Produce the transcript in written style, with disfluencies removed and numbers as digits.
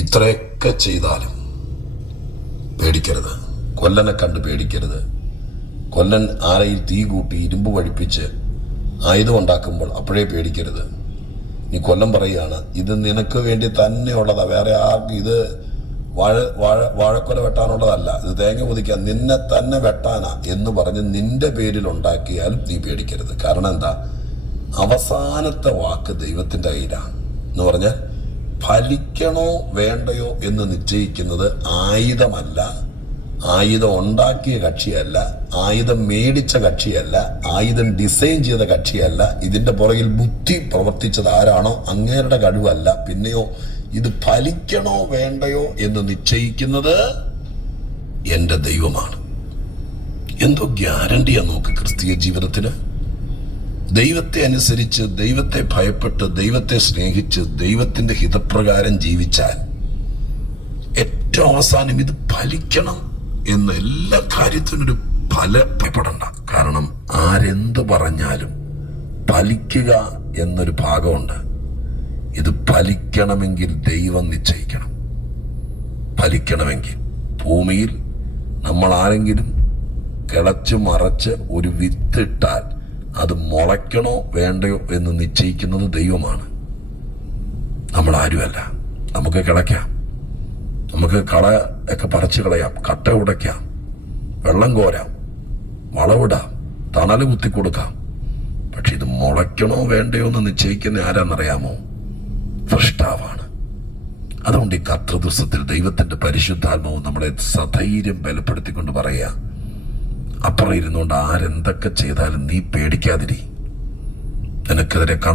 ഇത്രയൊക്കെ ചെയ്താലും പേടിക്കരുത്. കൊല്ലനെ കണ്ട് പേടിക്കരുത്. കൊല്ലൻ ആരെയും തീ കൂട്ടി ഇരുമ്പ് വഴിപ്പിച്ച് ആയുധം ഉണ്ടാക്കുമ്പോൾ അപ്പോഴേ പേടിക്കരുത്. നീ കൊല്ലം പറയുകയാണ്, ഇത് നിനക്ക് വേണ്ടി തന്നെയുള്ളതാ, വേറെ ആർക്കും ഇത് വാഴക്കൊല വെട്ടാനുള്ളതല്ല, ഇത് തേങ്ങ പൊതിക്കാൻ നിന്നെ തന്നെ വെട്ടാനാ എന്ന് പറഞ്ഞ് നിന്റെ പേരിൽ ഉണ്ടാക്കിയാൽ നീ പേടിക്കരുത്. കാരണം എന്താ? അവസാനത്തെ വാക്ക് ദൈവത്തിൻ്റെ കയ്യിലാണ് എന്ന് പറഞ്ഞാൽ ഫലിക്കണോ വേണ്ടയോ എന്ന് നിശ്ചയിക്കുന്നത് ആയുധമല്ല, ആയുധം ഉണ്ടാക്കിയ കക്ഷിയല്ല, ആയുധം മേടിച്ച കക്ഷിയല്ല, ആയുധം ഡിസൈൻ ചെയ്ത കക്ഷിയല്ല. ഇതിൻ്റെ പുറകിൽ ബുദ്ധി പ്രവർത്തിച്ചത് ആരാണോ അങ്ങേരുടെ കഴിവല്ല. പിന്നെയോ ഇത് ഫലിക്കണോ വേണ്ടയോ എന്ന് നിശ്ചയിക്കുന്നത് എൻ്റെ ദൈവമാണ്. എന്തോ ഗ്യാരണ്ടിയാ നോക്ക് ക്രിസ്തീയ ജീവിതത്തിന്. ദൈവത്തെ അനുസരിച്ച്, ദൈവത്തെ ഭയപ്പെട്ട്, ദൈവത്തെ സ്നേഹിച്ച്, ദൈവത്തിൻ്റെ ഹിതപ്രകാരം ജീവിച്ചാൽ ഏറ്റവും അവസാനം ഇത് ഫലിക്കണം എന്ന് എല്ലാ കാര്യത്തിനൊരു ഭയപ്പെടണ്ട. കാരണം ആരെന്ത് പറഞ്ഞാലും ഫലിക്കുക എന്നൊരു ഭാഗമുണ്ട്. ഇത് ഫലിക്കണമെങ്കിൽ ദൈവം നിശ്ചയിക്കണം. ഫലിക്കണമെങ്കിൽ ഭൂമിയിൽ നമ്മൾ ആരെങ്കിലും കിളച്ച് മറച്ച് ഒരു വിത്തിട്ടാൽ അത് മുളയ്ക്കണോ വേണ്ടയോ എന്ന് നിശ്ചയിക്കുന്നത് ദൈവമാണ്, നമ്മൾ ആരുമല്ല. നമുക്ക് കിളയ്ക്കാം, നമുക്ക് കള ഒക്കെ പറിച്ചു കളയാം, കട്ട ഉടയ്ക്കാം, വെള്ളം കോരാം, വളവിടാം, തണൽ കുത്തിക്കൊടുക്കാം. പക്ഷെ ഇത് മുളയ്ക്കണോ വേണ്ടയോ എന്ന് നിശ്ചയിക്കുന്ന ആരാന്നറിയാമോ? സൃഷ്ടാവാണ്. അതുകൊണ്ട് ഈ കർത്തൃദിവസത്തിൽ ദൈവത്തിൻ്റെ പരിശുദ്ധാത്മാവ് നമ്മളെ സധൈര്യം ബലപ്പെടുത്തിക്കൊണ്ട് പറയുക, അപ്പുറം ഇരുന്നുകൊണ്ട് ആരെന്തൊക്കെ ചെയ്താലും നീ പേടിക്കാതിരി. നിനക്കെതിരെ